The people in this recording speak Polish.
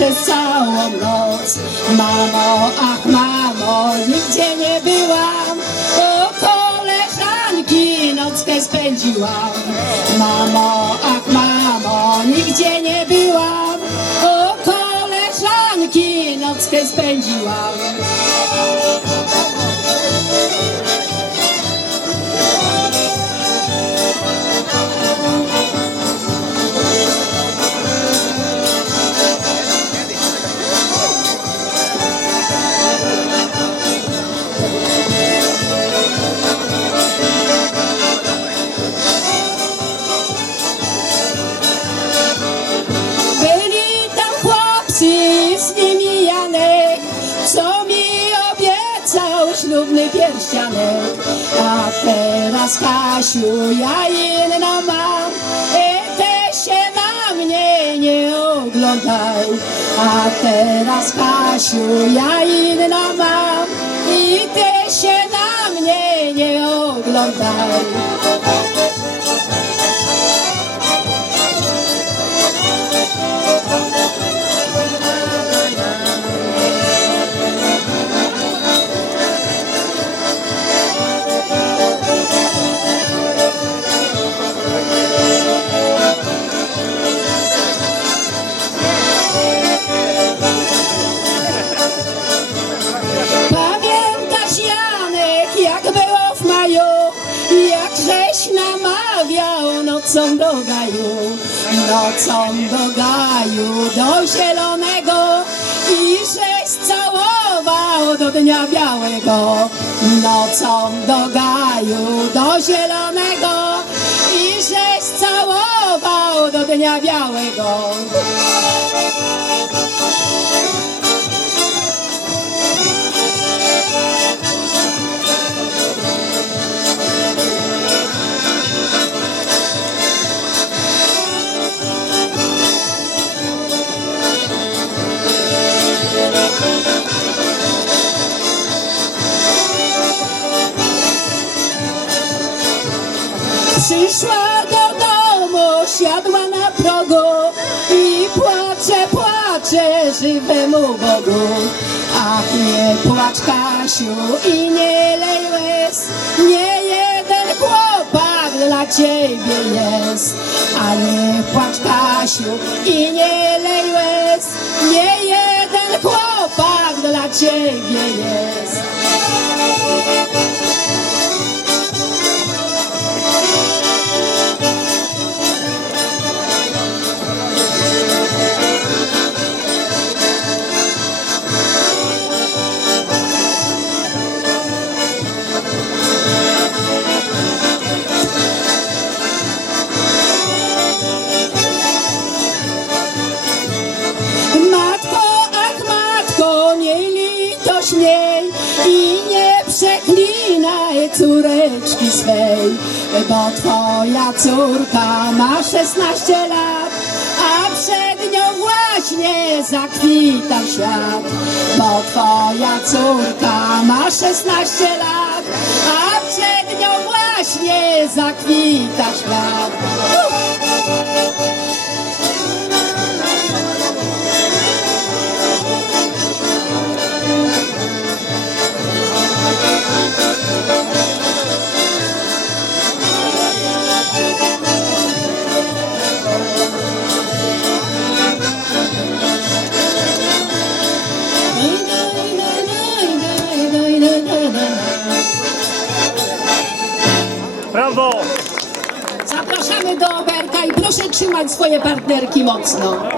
łez. Mamo, ach mamo, nigdzie nie byłam, o koleżanki nockę spędziłam. Mamo, ach mamo, nigdzie nie byłam, o koleżanki nockę spędziłam. A teraz Kasiu, ja inną mam, i ty się na mnie nie oglądaj. A teraz Kasiu, ja inną mam, i ty się na mnie nie oglądaj. Nocą do gaju, nocą do gaju, do zielonego i żeś całował do dnia białego, nocą do gaju, do zielonego i żeś całował do dnia białego. Przyszła do domu, siadła na progu i płacze, płacze żywemu Bogu. Ach, nie płacz Kasiu i nie lej łez, nie jeden chłopak dla ciebie jest. A nie płacz Kasiu i nie lej łez, nie jeden chłopak dla ciebie jest. Przeklinaj córeczki swej, bo twoja córka ma 16 lat, a przed nią właśnie zakwita świat. Bo twoja córka ma 16 lat, a przed nią właśnie zakwita świat. Proszę trzymać swoje partnerki mocno.